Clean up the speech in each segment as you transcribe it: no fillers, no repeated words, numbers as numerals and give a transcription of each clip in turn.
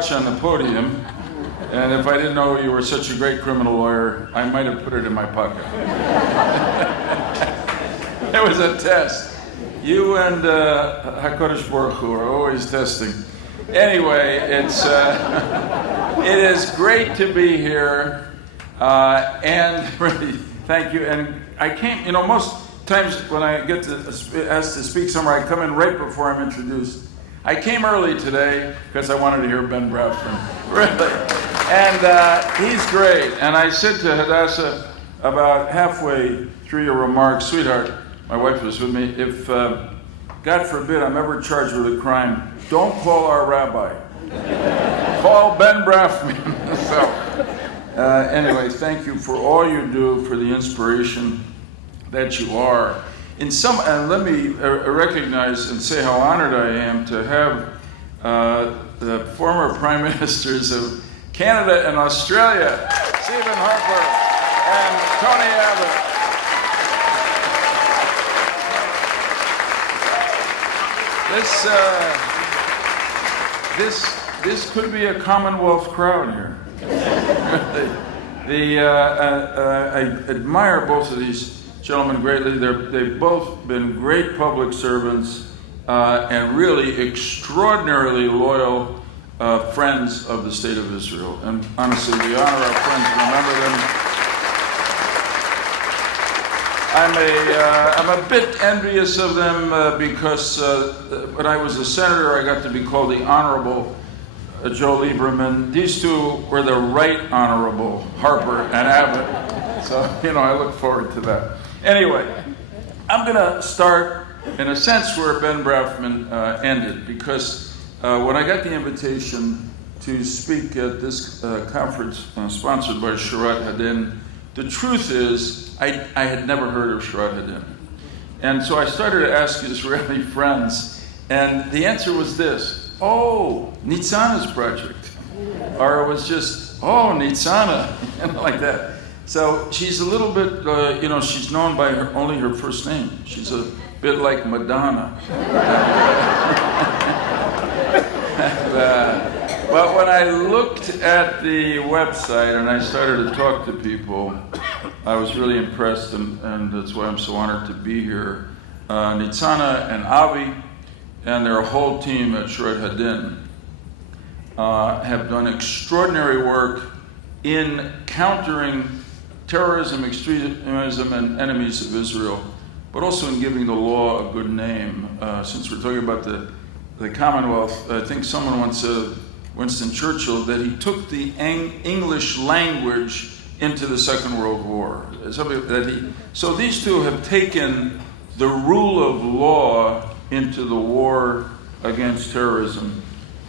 on the podium, and if I didn't know you were such a great criminal lawyer, I might have put it in my pocket. It was a test. You and HaKadosh Baruch Hu are always testing. Anyway, it is great to be here, and really, thank you. And I came, most times when I get asked to speak somewhere, I come in right before I'm introduced. I came early today because I wanted to hear Ben Brafman, really. And he's great. And I said to Hadassah about halfway through your remarks, sweetheart, my wife was with me, if, God forbid, I'm ever charged with a crime, don't call our rabbi. Call Ben Brafman. So, anyway, thank you for all you do, for the inspiration that you are. And let me recognize and say how honored I am to have the former prime ministers of Canada and Australia, Stephen Harper and Tony Abbott. This could be a Commonwealth crowd here. I admire both of these gentlemen greatly. They've both been great public servants and really extraordinarily loyal friends of the State of Israel. And honestly, we honor our friends and remember them. I'm a bit envious of them because when I was a senator, I got to be called the Honorable Joe Lieberman. These two were the Right Honorable Harper and Abbott. So, I look forward to that. Anyway, I'm going to start, in a sense, where Ben Brafman ended, because when I got the invitation to speak at this conference sponsored by Shurat HaDin, the truth is, I had never heard of Shurat HaDin. And so I started to ask Israeli friends, and the answer was this: oh, Nitzana's project. Or it was just, oh, Nitzana, like that. So she's a little bit, she's known by only her first name. She's a bit like Madonna. But when I looked at the website and I started to talk to people, I was really impressed, and that's why I'm so honored to be here. Nitzana and Avi and their whole team at Shurat HaDin have done extraordinary work in countering terrorism, extremism, and enemies of Israel, but also in giving the law a good name. Since we're talking about the Commonwealth, I think someone once said, Winston Churchill, that he took the English language into the Second World War. So these two have taken the rule of law into the war against terrorism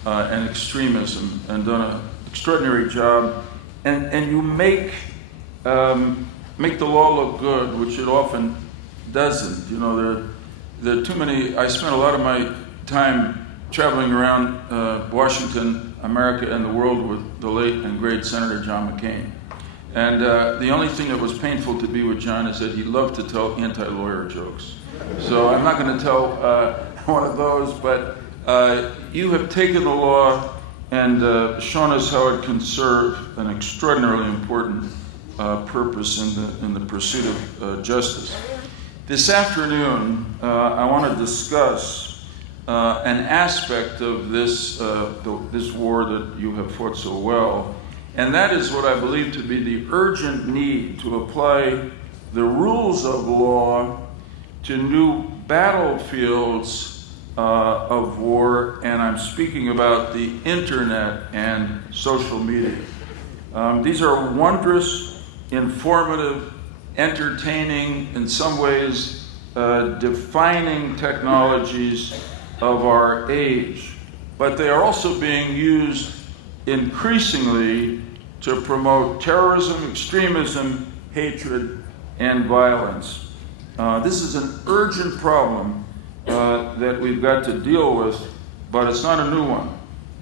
and extremism, and done an extraordinary job. And you make the law look good, which it often doesn't. There are too many. I spent a lot of my time traveling around Washington, America, and the world with the late and great Senator John McCain. And the only thing that was painful to be with John is that he loved to tell anti-lawyer jokes. So I'm not going to tell one of those, but you have taken the law and shown us how it can serve an extraordinarily important purpose in the pursuit of justice. This afternoon, I want to discuss an aspect of this war that you have fought so well, and that is what I believe to be the urgent need to apply the rules of law to new battlefields of war, and I'm speaking about the internet and social media. These are wondrous, informative, entertaining, in some ways defining technologies of our age, but they are also being used increasingly to promote terrorism, extremism, hatred, and violence. This is an urgent problem that we've got to deal with, but it's not a new one.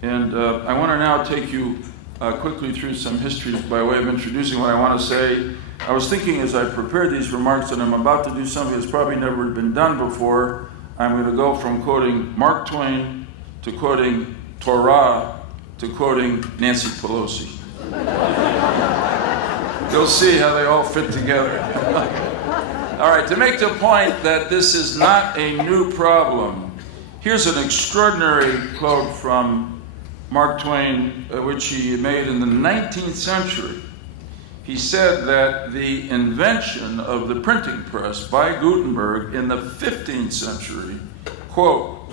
And I want to now take you quickly through some history by way of introducing what I want to say. I was thinking as I prepared these remarks that I'm about to do something that's probably never been done before. I'm going to go from quoting Mark Twain to quoting Torah to quoting Nancy Pelosi. You'll see how they all fit together. All right, to make the point that this is not a new problem, here's an extraordinary quote from Mark Twain, which he made in the 19th century. He said that the invention of the printing press by Gutenberg in the 15th century, quote,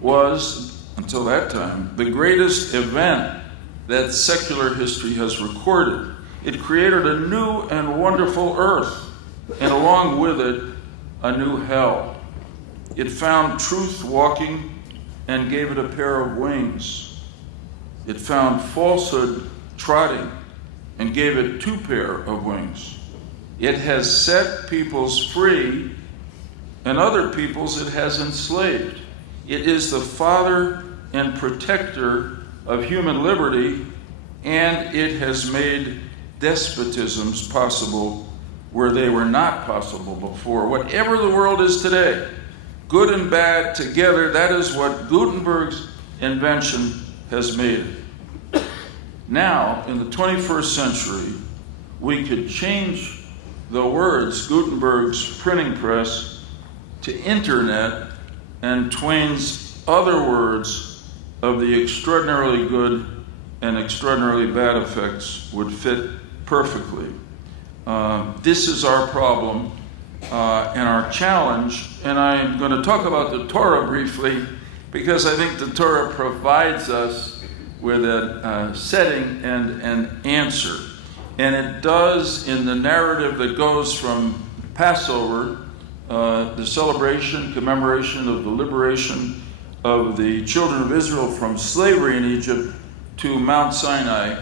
was, until that time, the greatest event that secular history has recorded. It created a new and wonderful earth, and along with it, a new hell. It found truth walking and gave it a pair of wings. It found falsehood trotting and gave it 2 pair of wings. It has set peoples free, and other peoples it has enslaved. It is the father and protector of human liberty, and it has made despotisms possible where they were not possible before. Whatever the world is today, good and bad together, that is what Gutenberg's invention has made it. Now, in the 21st century, we could change the words Gutenberg's printing press to internet, and Twain's other words of the extraordinarily good and extraordinarily bad effects would fit perfectly. This is our problem and our challenge, and I'm going to talk about the Torah briefly because I think the Torah provides us with a setting and an answer. And it does in the narrative that goes from Passover, the celebration, commemoration of the liberation of the children of Israel from slavery in Egypt, to Mount Sinai,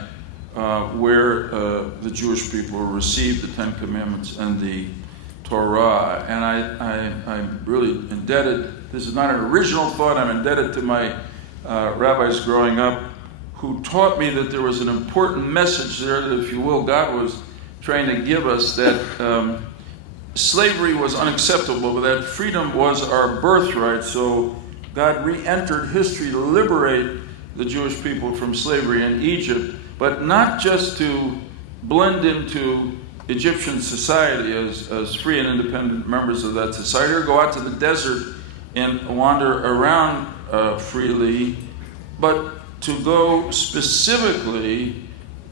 where the Jewish people received the Ten Commandments and the Torah. And I'm really indebted, this is not an original thought, I'm indebted to my rabbis growing up who taught me that there was an important message there that, if you will, God was trying to give us, that slavery was unacceptable, but that freedom was our birthright. So God re-entered history to liberate the Jewish people from slavery in Egypt, but not just to blend into Egyptian society as free and independent members of that society, or go out to the desert and wander around freely, but to go specifically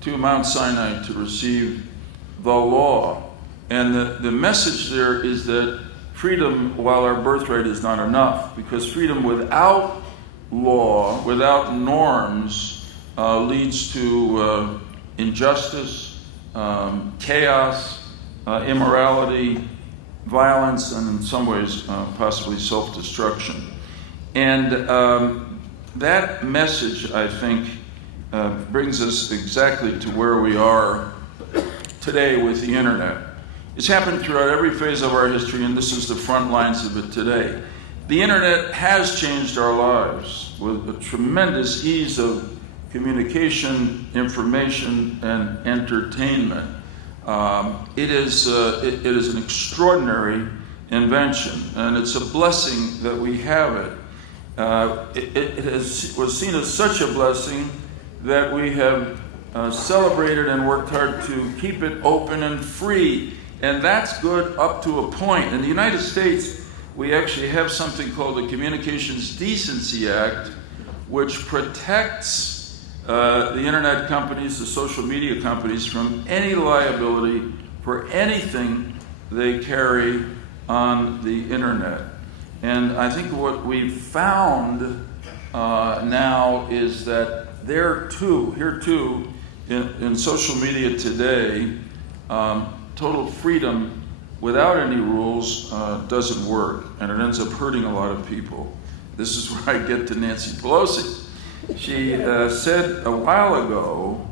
to Mount Sinai to receive the law. And the message there is that freedom, while our birthright, is not enough, because freedom without law, without norms, leads to injustice, chaos, immorality, violence, and in some ways possibly self-destruction. And that message, I think, brings us exactly to where we are today with the internet. It's happened throughout every phase of our history, and this is the front lines of it today. The internet has changed our lives with a tremendous ease of communication, information, and entertainment. It is an extraordinary invention, and it's a blessing that we have it. It was seen as such a blessing that we have celebrated and worked hard to keep it open and free. And that's good up to a point. In the United States, we actually have something called the Communications Decency Act, which protects the internet companies, the social media companies, from any liability for anything they carry on the internet. And I think what we've found now is that here too, in social media today, total freedom without any rules doesn't work, and it ends up hurting a lot of people. This is where I get to Nancy Pelosi. She said a while ago,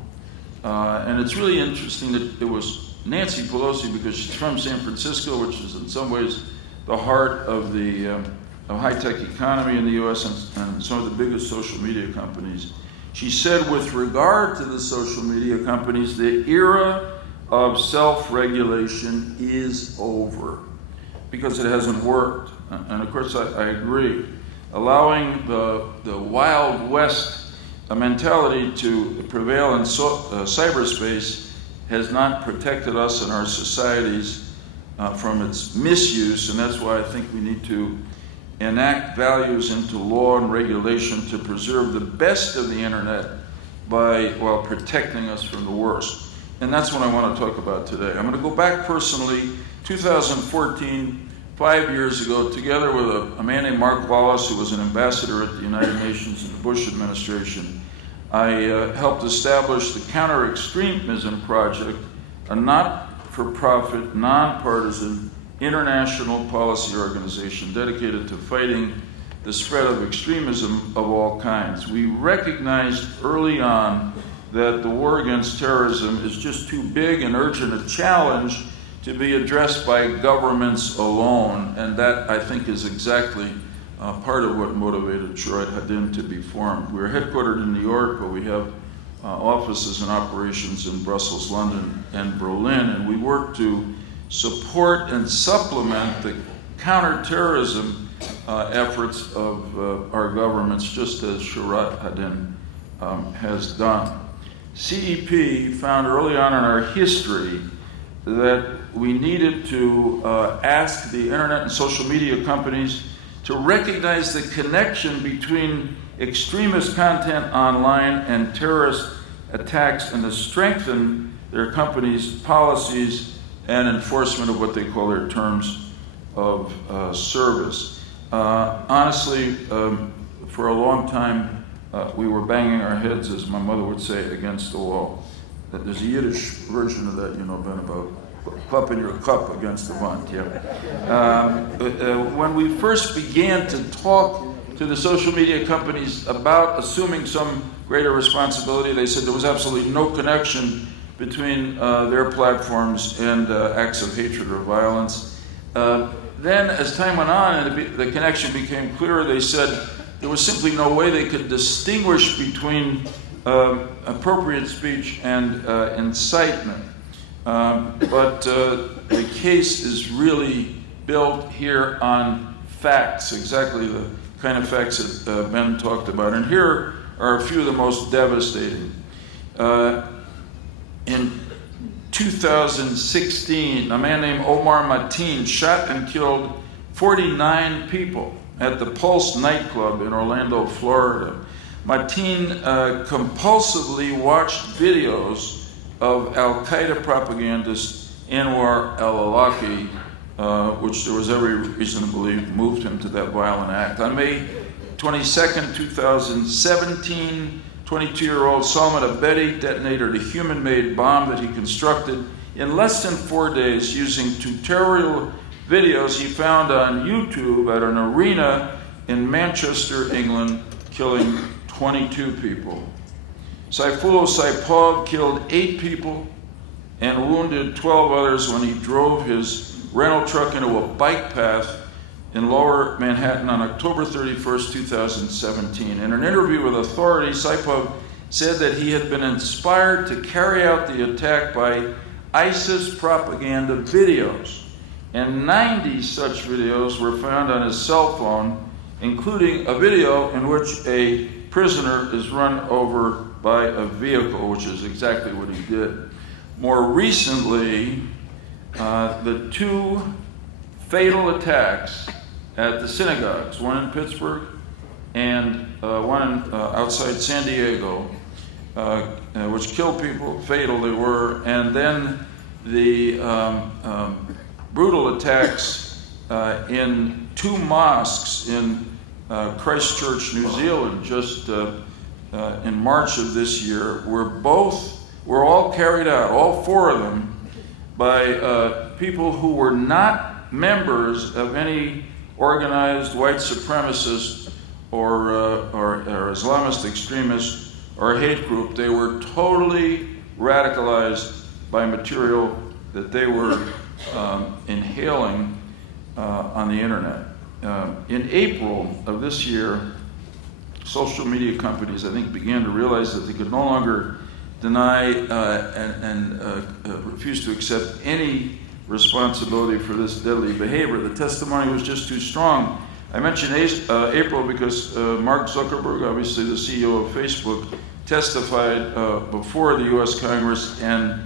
and it's really interesting that it was Nancy Pelosi because she's from San Francisco, which is in some ways the heart of the high-tech economy in the U.S. and some of the biggest social media companies. She said, with regard to the social media companies, the era of self-regulation is over because it hasn't worked. And of course, I agree. Allowing the Wild West mentality to prevail in cyberspace has not protected us and our societies from its misuse, and that's why I think we need to enact values into law and regulation to preserve the best of the internet while protecting us from the worst. And that's what I want to talk about today. I'm going to go back personally, 2014, 5 years ago, together with a man named Mark Wallace, who was an ambassador at the United Nations in the Bush administration. I helped establish the Counter-Extremism Project, a not-for-profit, nonpartisan, international policy organization dedicated to fighting the spread of extremism of all kinds. We recognized early on that the war against terrorism is just too big and urgent a challenge to be addressed by governments alone, and that, I think, is exactly part of what motivated Shurat HaDin to be formed. We're headquartered in New York, but we have offices and operations in Brussels, London, and Berlin, and we work to support and supplement the counter-terrorism efforts of our governments, just as Shurat HaDin has done. CEP found early on in our history that we needed to ask the internet and social media companies to recognize the connection between extremist content online and terrorist attacks, and to strengthen their companies' policies and enforcement of what they call their terms of service. Honestly, for a long time, we were banging our heads, as my mother would say, against the wall. There's a Yiddish version of that, you know, Ben, about clapping your cup against the wand, yeah. When we first began to talk to the social media companies about assuming some greater responsibility, they said there was absolutely no connection between their platforms and acts of hatred or violence. Then, as time went on and the connection became clearer, they said there was simply no way they could distinguish between appropriate speech and incitement. But the case is really built here on facts, exactly the kind of facts that Ben talked about. And here are a few of the most devastating. In 2016, a man named Omar Mateen shot and killed 49 people at the Pulse nightclub in Orlando, Florida. Mateen compulsively watched videos of Al-Qaeda propagandist Anwar al-Awlaki, which there was every reason to believe moved him to that violent act. On May 22nd, 2017, 22-year-old Salman Abedi detonated a human-made bomb that he constructed in less than 4 days using tutorial videos he found on YouTube at an arena in Manchester, England, killing 22 people. Saifullah Saipov killed 8 people and wounded 12 others when he drove his rental truck into a bike path in Lower Manhattan on October 31st, 2017. In an interview with authorities, Saipov said that he had been inspired to carry out the attack by ISIS propaganda videos, and 90 such videos were found on his cell phone, including a video in which a prisoner is run over by a vehicle, which is exactly what he did. More recently, the 2 fatal attacks at the synagogues, one in Pittsburgh and one outside San Diego, which killed people, fatal they were, and then the brutal attacks in 2 mosques in Christchurch, New Zealand, just in March of this year, were all carried out, all 4 of them, by people who were not members of any organized white supremacist or Islamist extremist or hate group. They were totally radicalized by material that they were inhaling on the internet. In April of this year, social media companies, I think, began to realize that they could no longer deny and refuse to accept any responsibility for this deadly behavior. The testimony was just too strong. I mentioned April because Mark Zuckerberg, obviously the CEO of Facebook, testified before the US Congress and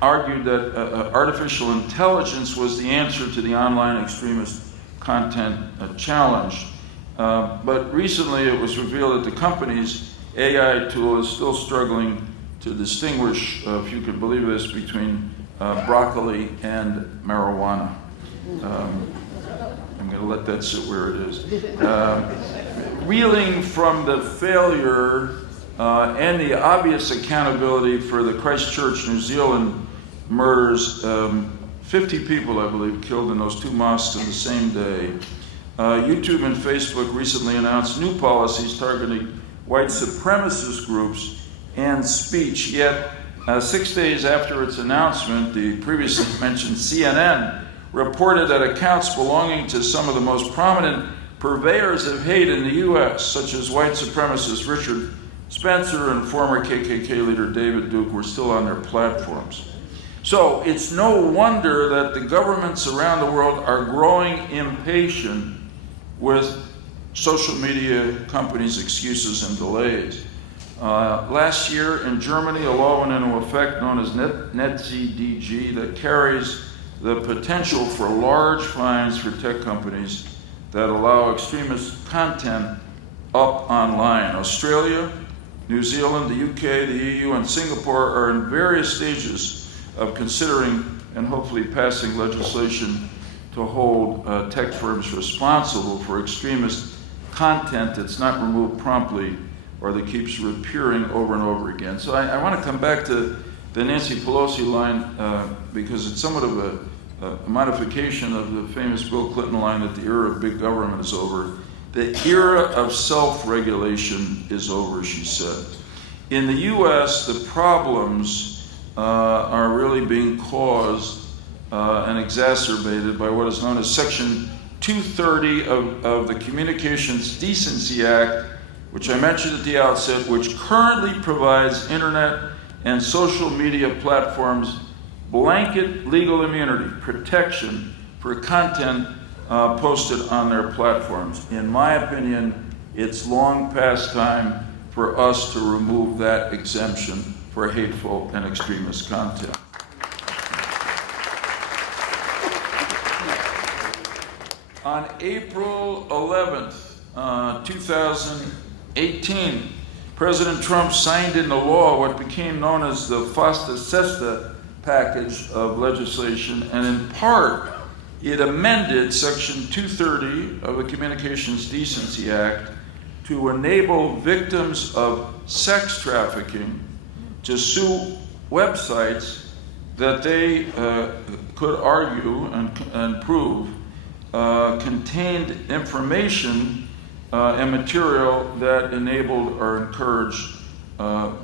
argued that artificial intelligence was the answer to the online extremist content challenge. But recently it was revealed that the company's AI tool is still struggling to distinguish, if you could believe this, between broccoli and marijuana. I'm going to let that sit where it is. Reeling from the failure and the obvious accountability for the Christchurch, New Zealand murders, 50 people, I believe, killed in those two mosques in the same day. YouTube and Facebook recently announced new policies targeting white supremacist groups and speech. Yet, 6 days after its announcement, the previously mentioned CNN reported that accounts belonging to some of the most prominent purveyors of hate in the U.S., such as white supremacist Richard Spencer and former KKK leader David Duke, were still on their platforms. So it's no wonder that the governments around the world are growing impatient with social media companies' excuses and delays. Last year in Germany, a law went into effect known as NetzDG that carries the potential for large fines for tech companies that allow extremist content up online. Australia, New Zealand, the UK, the EU, and Singapore are in various stages of considering and hopefully passing legislation to hold tech firms responsible for extremist content that's not removed promptly or that keeps reappearing over and over again. So I want to come back to the Nancy Pelosi line because it's somewhat of a modification of the famous Bill Clinton line that the era of big government is over. The era of self-regulation is over, she said. In the US, the problems are really being caused and exacerbated by what is known as Section 230 of the Communications Decency Act, which I mentioned at the outset, which currently provides internet and social media platforms blanket legal immunity, protection for content posted on their platforms. In my opinion, it's long past time for us to remove that exemption for hateful and extremist content. On April 11th, 2018, President Trump signed into law what became known as the FOSTA SESTA package of legislation, and in part, it amended Section 230 of the Communications Decency Act to enable victims of sex trafficking to sue websites that they could argue and prove contained information and material that enabled or encouraged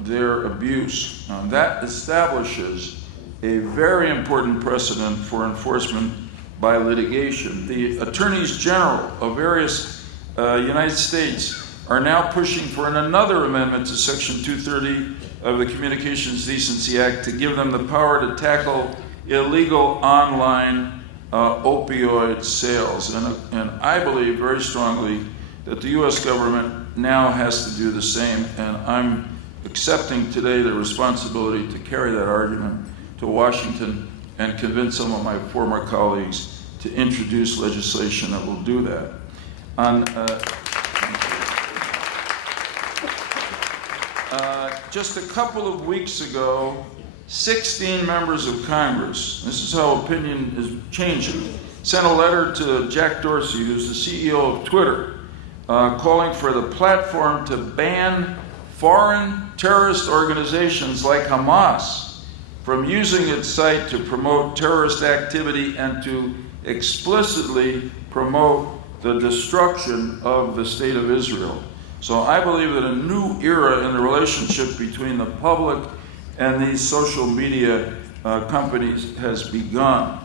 their abuse. That establishes a very important precedent for enforcement by litigation. The attorneys general of various United States are now pushing for another amendment to Section 230 of the Communications Decency Act to give them the power to tackle illegal online opioid sales. And I believe very strongly that the U.S. government now has to do the same, and I'm accepting today the responsibility to carry that argument to Washington and convince some of my former colleagues to introduce legislation that will do that. Just a couple of weeks ago, 16 members of Congress, this is how opinion is changing, sent a letter to Jack Dorsey, who's the CEO of Twitter, calling for the platform to ban foreign terrorist organizations like Hamas from using its site to promote terrorist activity and to explicitly promote the destruction of the state of Israel. So I believe that a new era in the relationship between the public and these social media companies has begun.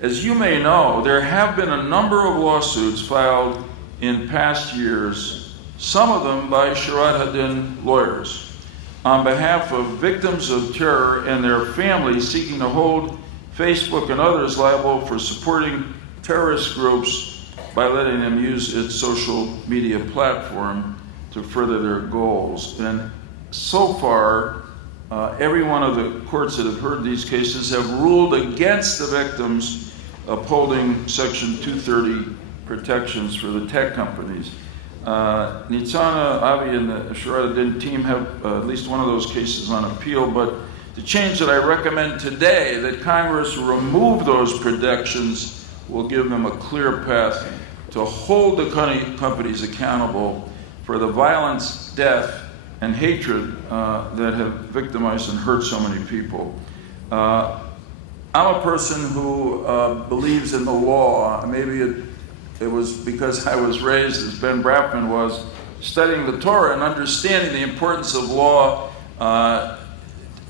As you may know, there have been a number of lawsuits filed in past years, some of them by Shurat HaDin lawyers, on behalf of victims of terror and their families seeking to hold Facebook and others liable for supporting terrorist groups by letting them use its social media platform to further their goals. And so far, every one of the courts that have heard these cases have ruled against the victims upholding Section 230 protections for the tech companies. Nitzana, Avi, and the Shurat HaDin team have at least one of those cases on appeal, but the change that I recommend today, that Congress remove those protections, will give them a clear path to hold the companies accountable for the violence, death, and hatred that have victimized and hurt so many people. I'm a person who believes in the law. Maybe it was because I was raised, as Ben Brafman was, studying the Torah and understanding the importance of law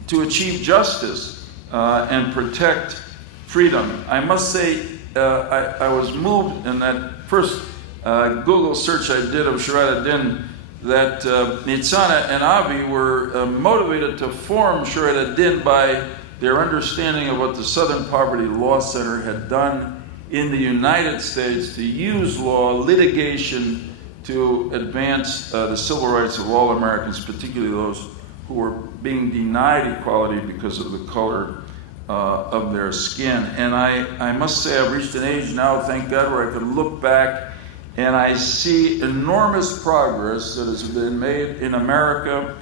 to achieve justice and protect freedom. I must say, I was moved in that first Google search I did of Shurat HaDin that Nitzana and Avi were motivated to form Shurat HaDin by their understanding of what the Southern Poverty Law Center had done in the United States to use law, litigation, to advance the civil rights of all Americans, particularly those who were being denied equality because of the color of their skin. And I must say I've reached an age now, thank God, where I can look back and I see enormous progress that has been made in America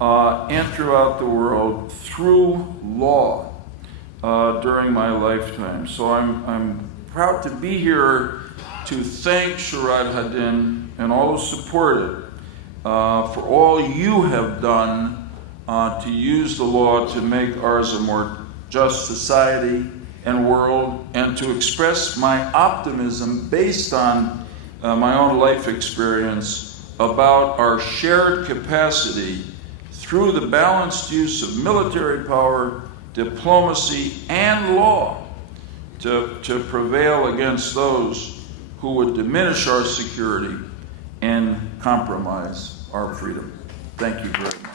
and throughout the world through law during my lifetime. So I'm proud to be here to thank Shurat HaDin and all who support it for all you have done to use the law to make ours a more just society and world, and to express my optimism based on my own life experience about our shared capacity through the balanced use of military power, diplomacy, and law to prevail against those who would diminish our security and compromise our freedom. Thank you very much.